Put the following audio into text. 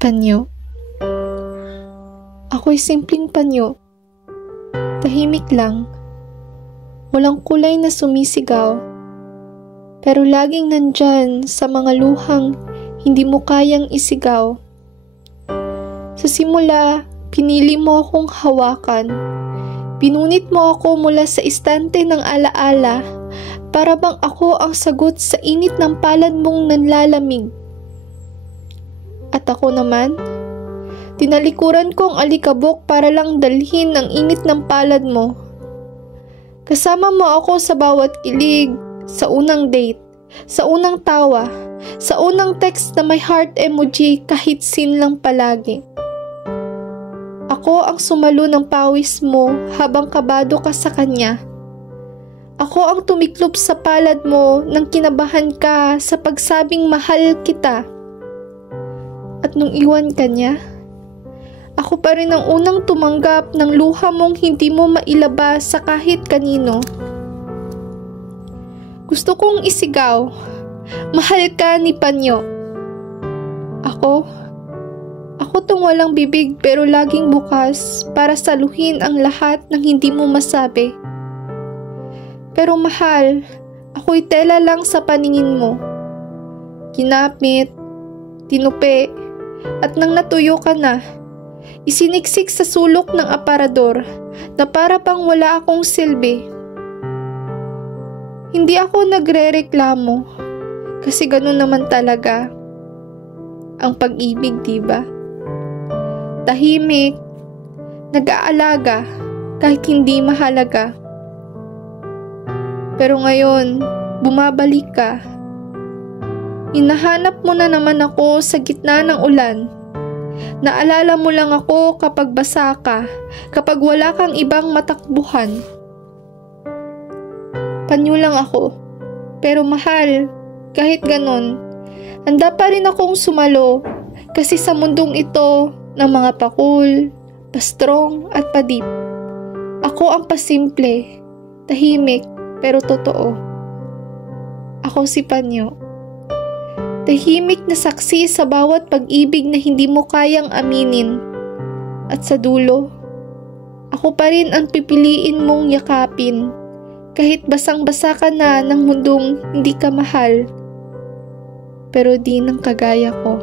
Panyo. Ako'y simpleng panyo. Tahimik lang. Walang kulay na sumisigaw. Pero laging nandyan sa mga luhang hindi mo kayang isigaw. Sa simula, pinili mo akong hawakan. Pinunit mo ako mula sa istante ng alaala para bang ako ang sagot sa init ng palad mong nanlalamig. At ako naman, tinalikuran ko ang alikabok para lang dalhin ang init ng palad mo. Kasama mo ako sa bawat kilig, sa unang date, sa unang tawa, sa unang text na may heart emoji kahit sin lang palagi. Ako ang sumalo ng pawis mo habang kabado ka sa kanya. Ako ang tumiklop sa palad mo nang kinabahan ka sa pagsabing mahal kita. At nung iwan ka niya, ako pa rin ang unang tumanggap ng luha mong hindi mo mailabas sa kahit kanino. Gusto kong isigaw, mahal ka ni Panyo. Ako tong walang bibig pero laging bukas para saluhin ang lahat ng hindi mo masabi. Pero mahal, ako'y tela lang sa paningin mo. Kinapit, tinupi, at nang natuyo ka na, isiniksik sa sulok ng aparador na para pang wala akong silbi. Hindi ako nagrereklamo kasi ganun naman talaga ang pag-ibig, diba? Tahimik, nag-aalaga kahit hindi mahalaga. Pero ngayon, bumabalik ka. Hinahanap mo na naman ako sa gitna ng ulan. Naalala mo lang ako kapag basa ka, kapag wala kang ibang matakbuhan. Panyo lang ako, pero mahal, kahit ganon, handa pa rin akong sumalo kasi sa mundong ito ng mga pakul, pastrong at padip, ako ang pasimple, tahimik pero totoo. Ako si Panyo. Tahimik na saksi sa bawat pag-ibig na hindi mo kayang aminin. At sa dulo, ako pa rin ang pipiliin mong yakapin. Kahit basang-basa ka na ng mundong hindi ka mahal. Pero di ng kagaya ko.